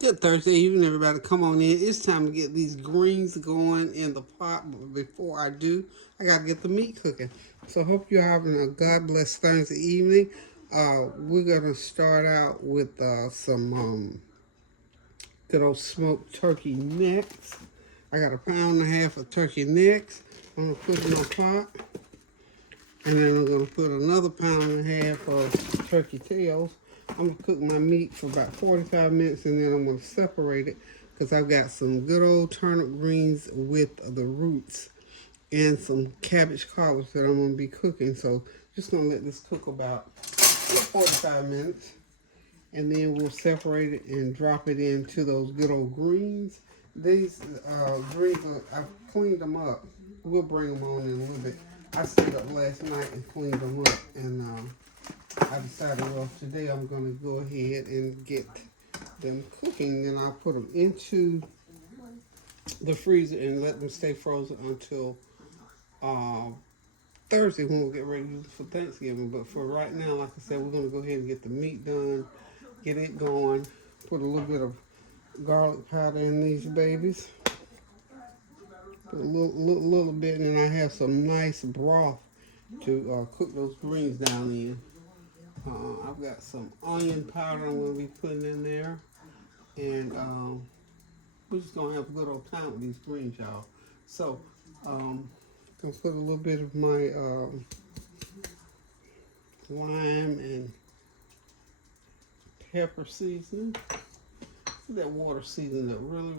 Good Thursday evening, everybody. Come on in. It's time to get these greens going in the pot. But before I do, I got to get the meat cooking. So, hope you're having a God bless Thursday evening. We're going to start out with some good old smoked turkey necks. I got a pound and a half of turkey necks. I'm going to put in my pot. And then I'm going to put another pound and a half of turkey tails. I'm going to cook my meat for about 45 minutes and then I'm going to separate it because I've got some good old turnip greens with the roots and some cabbage collards that I'm going to be cooking. So just going to let this cook about 45 minutes and then we'll separate it and drop it into those good old greens. These greens, I've cleaned them up. We'll bring them on in a little bit. I stayed up last night and cleaned them up, and I decided, well, today I'm going to go ahead and get them cooking. Then I'll put them into the freezer and let them stay frozen until uh, Thursday when we'll get ready for Thanksgiving. But for right now, like I said, we're going to go ahead and get the meat done, get it going, put a little bit of garlic powder in these babies. Put a little bit, and then I have some nice broth to cook those greens down in. I've got some onion powder I'm going to be putting in there, and we're just going to have a good old time with these greens, y'all. So, going to put a little bit of my lime and pepper seasoning. That water seasoning up really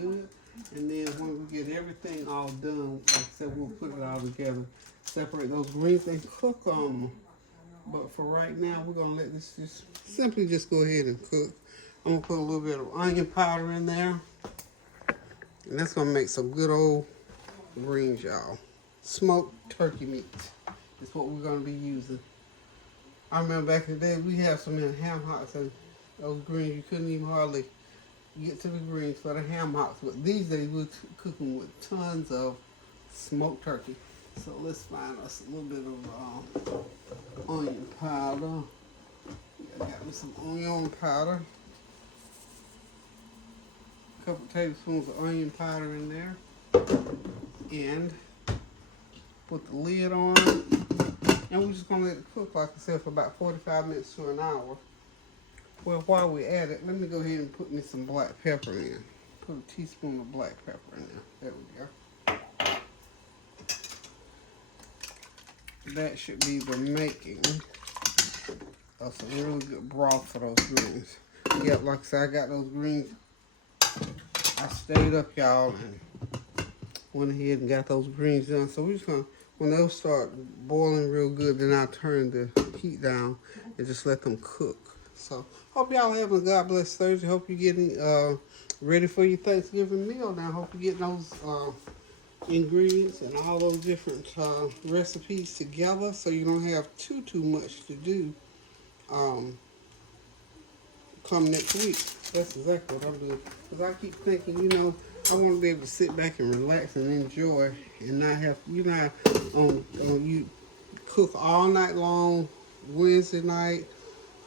good. And then when we get everything all done, like I said, we'll put it all together. Separate those greens and cook them. But for right now, we're going to let this just go ahead and cook. I'm going to put a little bit of onion powder in there. And that's going to make some good old greens, y'all. Smoked turkey meat is what we're going to be using. I remember back in the day, we had some in ham hocks and those greens, you couldn't even hardly get to the greens for the ham hocks. But these days, we're cooking with tons of smoked turkey. So let's find us a little bit of onion powder. I got me some onion powder. A couple tablespoons of onion powder in there. And put the lid on. And we're just going to let it cook, like I said, for about 45 minutes to an hour. Well, while we're at it, let me go ahead and put me some black pepper in. Put a teaspoon of black pepper in there. There we go. That should be the making of some really good broth for those greens. Yep, like I said, I got those greens. I stayed up, y'all, and went ahead and got those greens done. So we're just going to, when those start boiling real good, then I'll turn the heat down and just let them cook. So hope y'all having a God bless Thursday. Hope you're getting ready for your Thanksgiving meal now. Hope you're getting those ingredients and all those different recipes together so you don't have too much to do come next week. That's exactly what I'm doing. Because I keep thinking, I want to be able to sit back and relax and enjoy and not have, you cook all night long Wednesday night,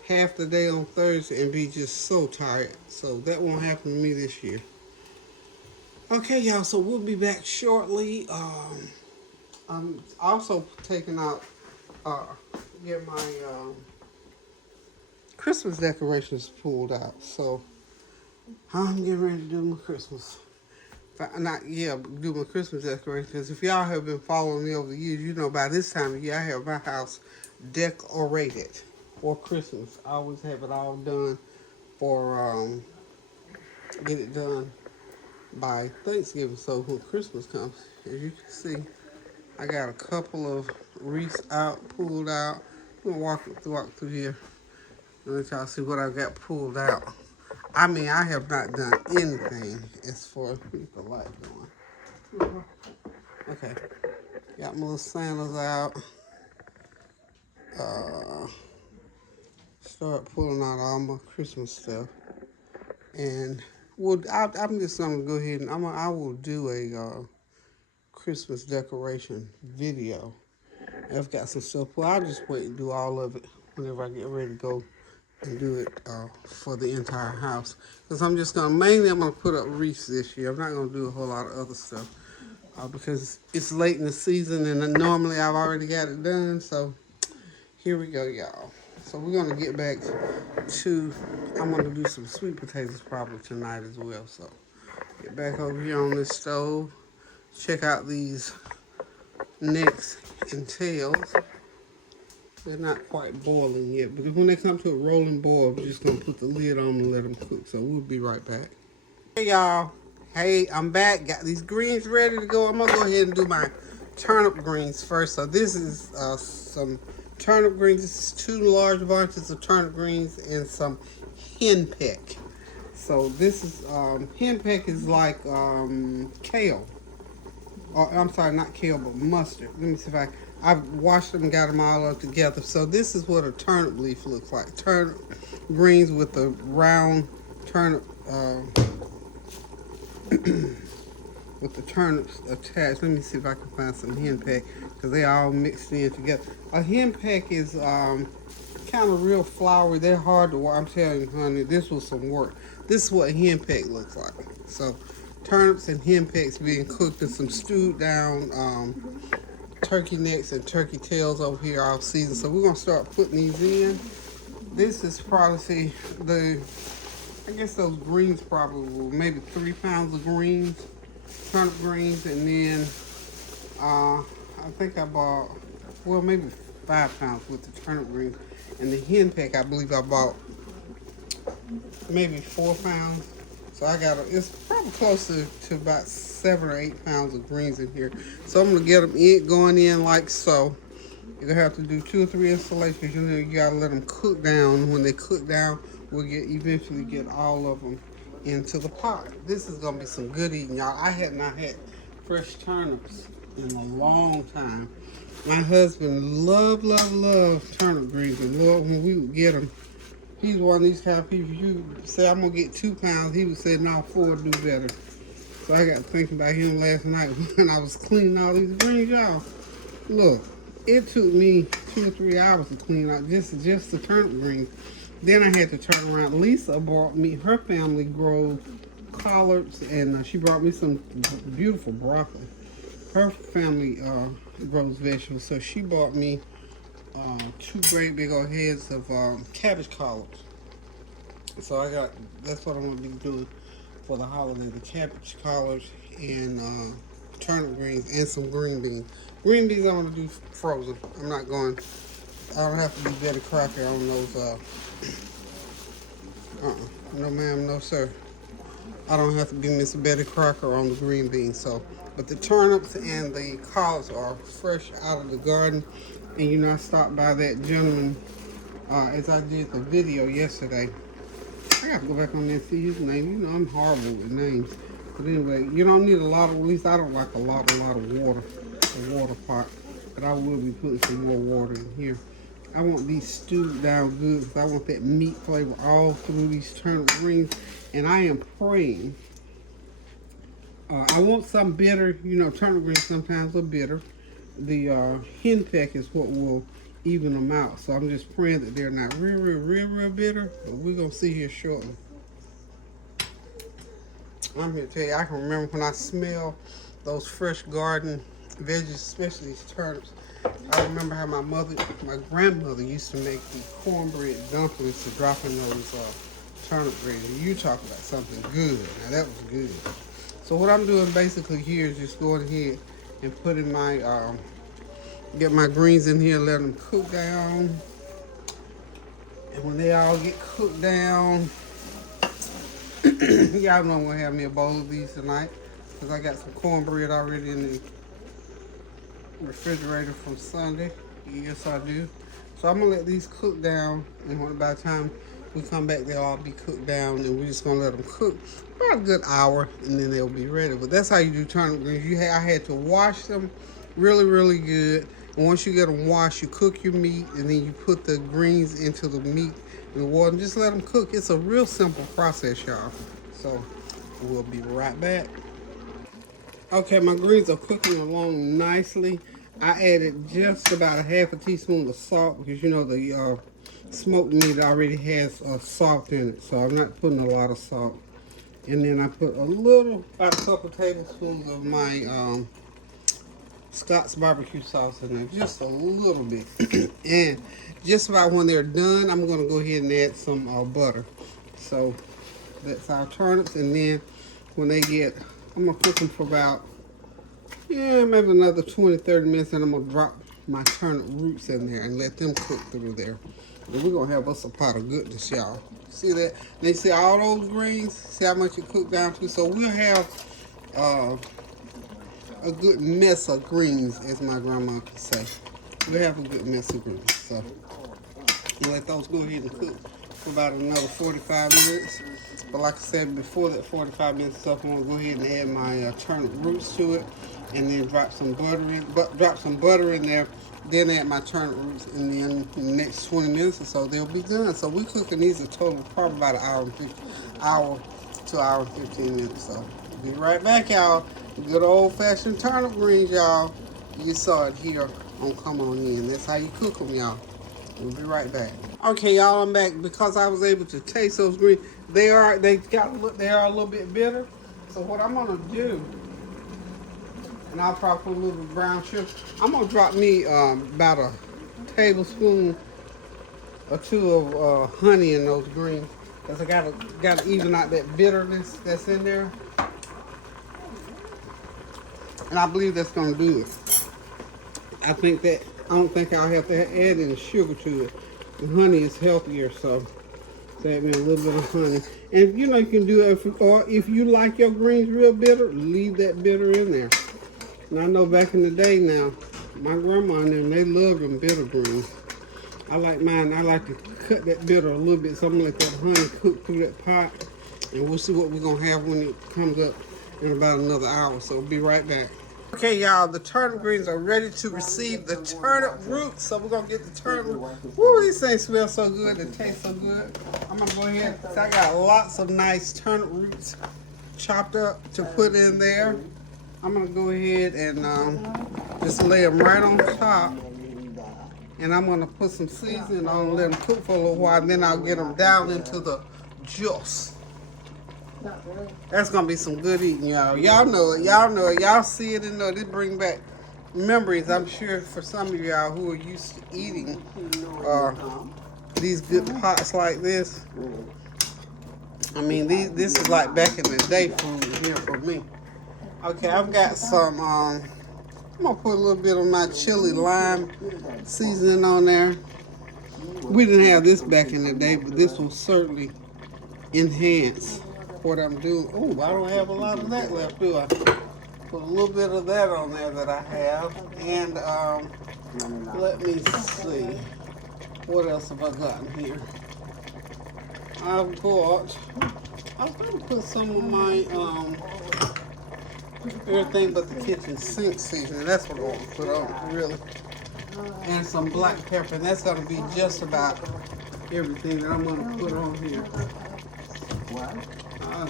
half the day on Thursday, and be just so tired. So that won't happen to me this year. Okay, y'all, so we'll be back shortly. I'm also taking out, get my Christmas decorations pulled out. So I'm getting ready to do my Christmas. Do my Christmas decorations. Because if y'all have been following me over the years, you know by this time of year I have my house decorated for Christmas. I always have it all done for, get it done by Thanksgiving. So when Christmas comes, as you can see, I got a couple of wreaths pulled out. I'm going to walk through here and let y'all see what I got pulled out. I mean, I have not done anything as far as keep the light going. Okay. Got my little sandals out. Start pulling out all my Christmas stuff. And I'm just going to go ahead and I will do a Christmas decoration video. I've got some stuff. Well, I'll just wait and do all of it whenever I get ready to go and do it for the entire house. Because I'm just going to, mainly I'm going to put up wreaths this year. I'm not going to do a whole lot of other stuff because it's late in the season and normally I've already got it done. So here we go, y'all. So we're going to get back to, I'm going to do some sweet potatoes probably tonight as well. So get back over here on this stove. Check out these necks and tails. They're not quite boiling yet, but when they come to a rolling boil, we're just going to put the lid on and let them cook. So we'll be right back. Hey, y'all. Hey, I'm back. Got these greens ready to go. I'm going to go ahead and do my turnip greens first. So this is some turnip greens. This is 2 large bunches of turnip greens and some henpeck. So this is, henpeck is like kale. I'm sorry, not kale, but mustard. Let me see if I've washed them and got them all up together. So this is what a turnip leaf looks like. Turnip greens with the round turnip, with the turnips attached. Let me see if I can find some henpeck because they all mixed in together. A henpeck is kind of real floury. They're hard to watch. I'm telling you, honey, this was some work. This is what henpeck looks like. So turnips and henpecks being cooked in some stewed down turkey necks and turkey tails over here all season. So we're gonna start putting these in. This is probably I guess those greens probably will maybe 3 pounds of greens, turnip greens, and then I think I bought, well, maybe 5 pounds with the turnip greens, and the henpeck I believe I bought maybe 4 pounds. So I got it's probably closer to about 7 or 8 pounds of greens in here. So I'm gonna get them going in like so. You're gonna have to do 2 or 3 installations. You know, you gotta let them cook down. When they cook down, we'll eventually get all of them into the pot. This is gonna be some good eating, y'all. I had not had fresh turnips in a long time. My husband love turnip greens, and Lord, when we would get them, he's one of these kind of people. You say I'm gonna get 2 pounds, he would say no, 4 would do better. So I got thinking about him last night when I was cleaning all these greens, y'all. Look, it took me 2 or 3 hours to clean out just the turnip greens. Then I had to turn around. Lisa brought me, her family grows collards, and she brought me some beautiful broccoli. Her family grows vegetables, so she bought me 2 great big old heads of cabbage collards. So that's what I'm gonna be doing for the holiday: the cabbage collards and turnip greens and some green beans. Green beans I'm gonna do frozen. I don't have to be Betty Crocker on those. No ma'am, no sir. I don't have to be Miss Betty Crocker on the green beans. So, but the turnips and the collards are fresh out of the garden. And you know, I stopped by that gentleman as I did the video yesterday. I got to go back on there and see his name. You know, I'm horrible with names. But anyway, you don't need a lot of, at least I don't like a lot of water, a water pot. But I will be putting some more water in here. I want these stewed down good because I want that meat flavor all through these turnip greens. And I am praying. I want some bitter. You know, turnip greens sometimes are bitter. The henpeck is what will even them out. So I'm just praying that they're not real bitter. But we're going to see here shortly. I'm here to tell you, I can remember when I smell those fresh garden veggies, especially these turnips. I remember how my grandmother used to make the cornbread dumplings to drop in those turnip greens. You talk about something good. Now that was good. So what I'm doing basically here is just going ahead and putting my, get my greens in here, let them cook down. And when they all get cooked down, y'all know I'm gonna have me a bowl of these tonight because I got some cornbread already in the refrigerator from Sunday. Yes, I do. So I'm gonna let these cook down, and by the time we come back, they'll all be cooked down, and we're just gonna let them cook for a good hour, and then they'll be ready. But that's how you do turnip greens. I had to wash them really good. And once you get them washed, you cook your meat, and then you put the greens into the meat and the water, and just let them cook. It's a real simple process, y'all. So we'll be right back. Okay, my greens are cooking along nicely. I added just about a half a teaspoon of salt because you know the smoked meat already has salt in it, so I'm not putting a lot of salt. And then I put about a couple tablespoons of my Scott's barbecue sauce in there, just a little bit. And just about when they're done, I'm going to go ahead and add some butter. So that's our turnips, and then when they get, I'm going to cook them for about, maybe another 20-30 minutes, and I'm going to drop my turnip roots in there and let them cook through there. And we're going to have us a pot of goodness, y'all. See that? And you see all those greens? See how much it cooked down to? So we'll have a good mess of greens, as my grandma could say. We'll have a good mess of greens. So you let those go ahead and cook for about another 45 minutes. But like I said, before that 45 minutes is up, I'm going to go ahead and add my turnip roots to it, and then drop some butter in there, then add my turnip roots, and then in the next 20 minutes or so, they'll be done. So we're cooking these a total of probably about an hour to hour and 15 minutes. So be right back, y'all. Good old-fashioned turnip greens, y'all. You saw it here on Come On In. That's how you cook them, y'all. We'll be right back. Okay, y'all, I'm back. Because I was able to taste those greens, they are a little bit bitter. So what I'm gonna do, and I'll probably put a little bit of brown sugar. I'm gonna drop me about a tablespoon or two of honey in those greens, because I gotta even out that bitterness that's in there. And I believe that's gonna do it. I don't think I'll have to add any sugar to it. The honey is healthier, so add me a little bit of honey. And you can do it, if you like your greens real bitter, leave that bitter in there. And I know back in the day now, my grandma and them, they loved them bitter greens. I like mine. I like to cut that bitter a little bit, so I'm gonna let that honey cook through that pot, and we'll see what we're gonna have when it comes up in about another hour. So we'll be right back. Okay, y'all, the turnip greens are ready to receive the turnip roots. So we're going to get the turnip roots. Woo, these things smell so good and taste so good. I'm going to go ahead, so I got lots of nice turnip roots chopped up to put in there. I'm going to go ahead and just lay them right on top. And I'm going to put some seasoning on and let them cook for a little while. Then I'll get them down into the juice. That's gonna be some good eating, y'all. Y'all know it. Y'all know it. Y'all see it and know it. It brings back memories, I'm sure, for some of y'all who are used to eating these good pots like this. I mean, this is like back in the day food here for me. Okay, I've got some. I'm gonna put a little bit of my chili lime seasoning on there. We didn't have this back in the day, but this will certainly enhance what I'm doing. Oh, I don't have a lot of that left, do I? Put a little bit of that on there that I have. And let me see. What else have I gotten here? I was going to put some of my everything but the kitchen sink seasoning. That's what I want to put on, really. And some black pepper. And that's going to be just about everything that I'm going to put on here. Okay.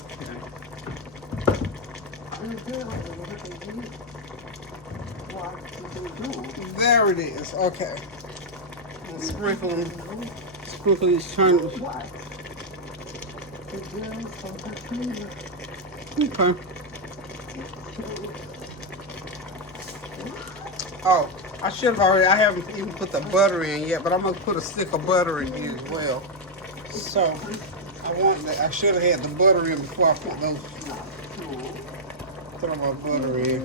There it is. Okay. I'll sprinkle these turnips. Okay. Oh, I haven't even put the butter in yet, but I'm going to put a stick of butter in here as well. So, I should have had the butter in before I put throw my butter in.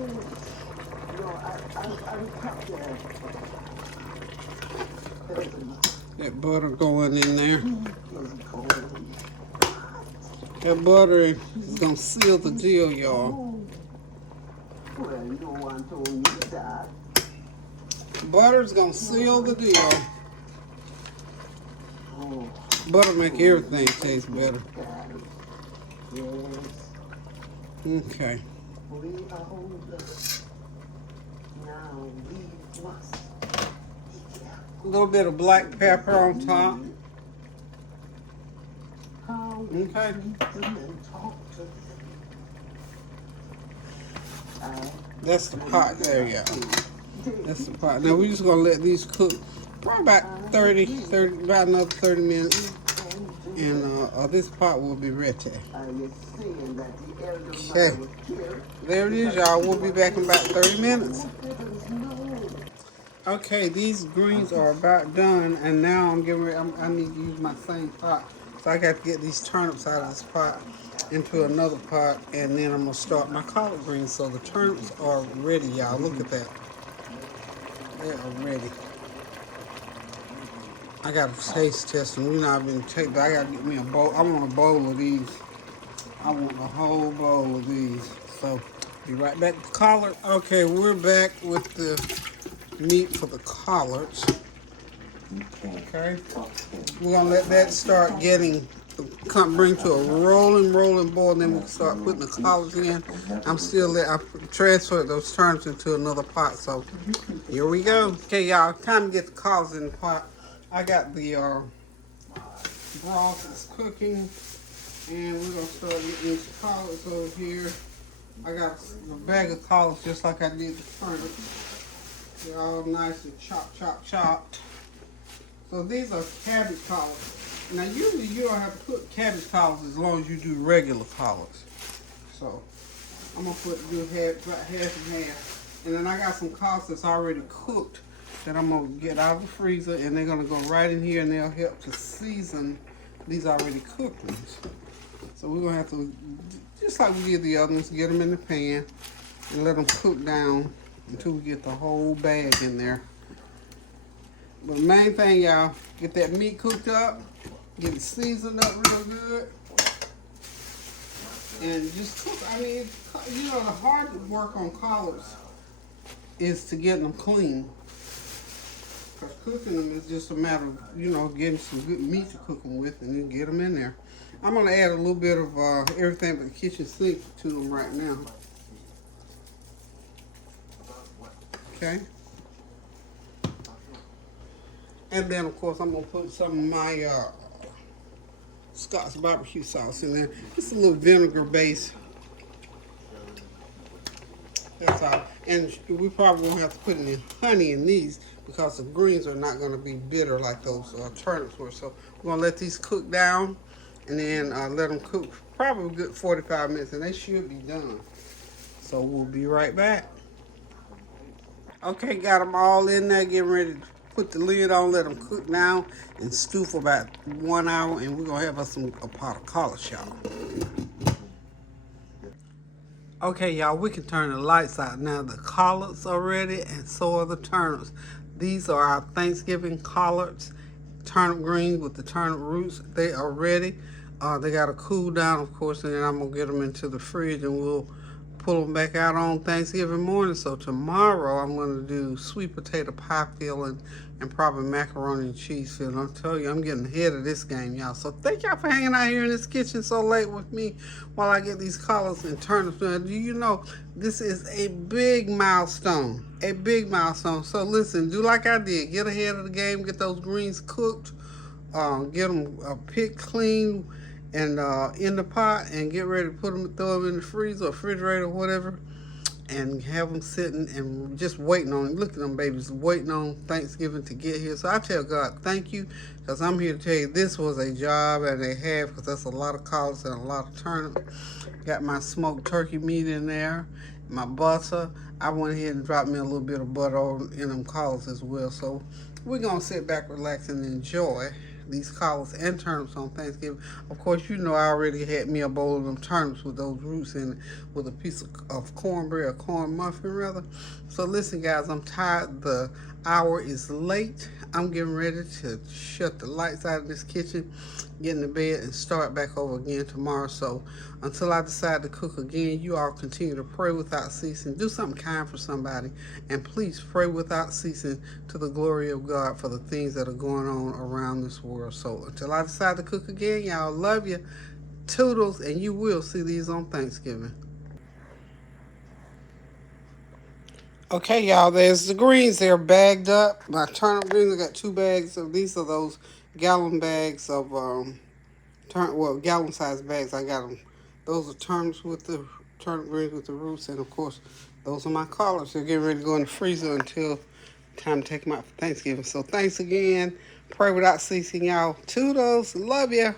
That butter going in there. That butter is going to seal the deal, y'all. Butter's going to seal the deal. Butter make everything taste better. Okay. A little bit of black pepper on top. Okay. That's the pot there, y'all. That's the pot. Now we're just gonna let these cook probably about 30, about another 30 minutes. And this pot will be ready. Okay, there it is, y'all. We'll be back in about 30 minutes. Okay, these greens are about done, and now I'm getting ready. I need to use my same pot, so I got to get these turnips out of this pot into another pot, and then I'm gonna start my collard greens. So the turnips are ready, y'all. Look at that; they are ready. I got to taste test them. You know, I've been taking. I got to get me a bowl. I want a bowl of these. I want a whole bowl of these. So, be right back to collard. Okay, we're back with the meat for the collards. Okay, we're gonna let that start getting, bring to a rolling boil, and then we'll start putting the collards in. I transferred those turnips into another pot, so here we go. Okay, y'all, time to get the collards in the pot. I got the broth is cooking, and we're gonna start getting these collards over here. I got a bag of collards just like I did the turnips. They're all nice and chopped. So these are cabbage collards. Now usually you don't have to put cabbage collards as long as you do regular collards. So I'm gonna do about half and half. And then I got some collards that's already cooked that I'm gonna get out of the freezer, and they're gonna go right in here, and they'll help to season these already cooked ones. So we're gonna have to, just like we did the other ones, get them in the pan and let them cook down until we get the whole bag in there. But the main thing, y'all, get that meat cooked up, get it seasoned up real good, and just cook. I mean, you know, the hard work on collards is to get them clean. Because cooking them is just a matter of, you know, getting some good meat to cook them with, and then get them in there. I'm going to add a little bit of everything but the kitchen sink to them right now. Okay. And then, of course, I'm going to put some of my Scott's barbecue sauce in there. Just a little vinegar base. That's all. And we probably won't have to put any honey in these because the greens are not going to be bitter like those turnips were. So we're going to let these cook down, and then let them cook probably a good 45 minutes, and they should be done. So we'll be right back. Okay, got them all in there, getting ready to put the lid on, let them cook now and stew for about 1 hour, and we're going to have us a pot of collards, y'all. Okay, y'all, we can turn the lights out now. The collards are ready, and so are the turnips. These are our Thanksgiving collards, turnip greens with the turnip roots. They are ready. They got to cool down, of course, and then I'm going to get them into the fridge, and we'll pull them back out on Thanksgiving morning. So tomorrow I'm going to do sweet potato pie filling and probably macaroni and cheese filling. I'll tell you, I'm getting ahead of this game, y'all. So thank y'all for hanging out here in this kitchen so late with me while I get these collards and turnips. Now, do you know this is a big milestone? A big milestone. So listen, do like I did. Get ahead of the game. Get those greens cooked. Get them picked clean and in the pot, and get ready to throw them in the freezer or refrigerator or whatever, and have them sitting and just waiting on. Look at them babies waiting on Thanksgiving to get here. So I tell God thank you, because I'm here to tell you this was a job and a half, because that's a lot of collards and a lot of turnip. Got my smoked turkey meat in there, my butter. I went ahead and dropped me a little bit of butter in them collards as well. So we're gonna sit back, relax, and enjoy these collards and turnips on Thanksgiving. Of course, you know I already had me a bowl of them turnips with those roots in it, with a piece of cornbread, or corn muffin rather. So listen, guys, I'm tired. The hour is late. I'm getting ready to shut the lights out of this kitchen, get in the bed, and start back over again tomorrow. So until I decide to cook again, you all continue to pray without ceasing. Do something kind for somebody, and please pray without ceasing to the glory of God for the things that are going on around this world. So until I decide to cook again, y'all, love you. Toodles, and you will see these on Thanksgiving. Okay, y'all, there's the greens. They're bagged up. My turnip greens, I got 2 bags of these. Are those gallon bags of gallon size bags. I got them. Those are turnips with the turnip greens with the roots, and of course, those are my collards. They're getting ready to go in the freezer until Time to take them out for Thanksgiving. So thanks again. Pray without ceasing, y'all. Toodles. Love ya.